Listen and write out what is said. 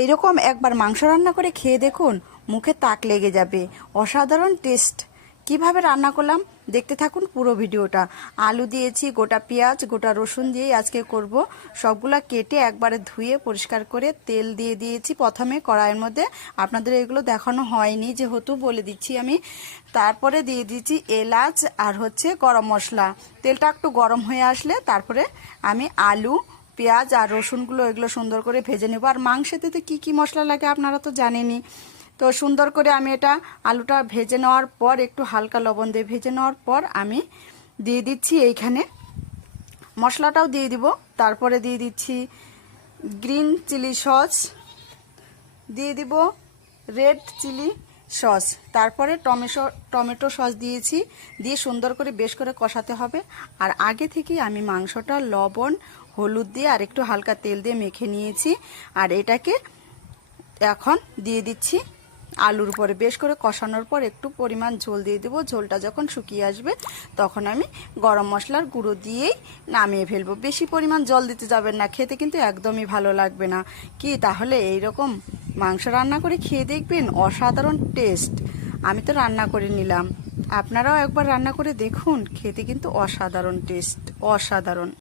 এইরকম একবার মাংস রান্না করে খেয়ে দেখুন, মুখে তাক লেগে যাবে। অসাধারণ টেস্ট। কিভাবে রান্না করলাম দেখতে থাকুন পুরো ভিডিওটা। আলু দিয়েছি, গোটা পেঁয়াজ, গোটা রসুন দিয়ে আজকে করব। সবগুলা কেটে একবারে ধুয়ে পরিষ্কার করে তেল দিয়ে দিয়েছি প্রথমে কড়াইয়ের মধ্যে। আপনাদের এগুলো দেখানো হয়নি যেহেতু বলে দিচ্ছি আমি। তারপরে দিয়ে দিচ্ছি এলাচ আর গরম মশলা। তেলটা একটু গরম হয়ে আসলে তারপরে আমি আলু, পেঁয়াজ আর রসুনগুলো এগুলো সুন্দর করে ভেজে নেব। আর মাংসেতে তো কী কী মশলা লাগে আপনারা তো জানেনই। তো সুন্দর করে আমি এটা আলুটা ভেজে নেওয়ার পর একটু হালকা লবণ দিয়ে ভেজে নেওয়ার পর আমি দিয়ে দিচ্ছি এইখানে মশলাটাও দিয়ে দিব। তারপরে দিয়ে দিচ্ছি গ্রিন চিলি সস, দিয়ে দিব রেড চিলি সস, তারপরে টমেটো সস দিয়েছি। দিয়ে সুন্দর করে বেশ করে কষাতে হবে। আর আগে থেকেই আমি মাংসটা লবণ, হলুদ দিয়ে আর একটু হালকা তেল দিয়ে মেখে নিয়েছি। আর এটাকে এখন দিয়ে দিচ্ছি আলুর উপরে। বেশ করে কষানোর পর একটু পরিমাণ ঝোল দিয়ে দেবো। ঝোলটা যখন শুকিয়ে আসবে তখন আমি গরম মশলার গুঁড়ো দিয়েই নামিয়ে ফেলবো। বেশি পরিমাণ জল দিতে যাবেন না, খেতে কিন্তু একদমই ভালো লাগবে না। কি তাহলে এই রকম মাংস রান্না করে খেয়ে দেখবেন, অসাধারণ টেস্ট। আমি তো রান্না করে নিলাম, আপনারাও একবার রান্না করে দেখুন, খেতে কিন্তু অসাধারণ টেস্ট, অসাধারণ।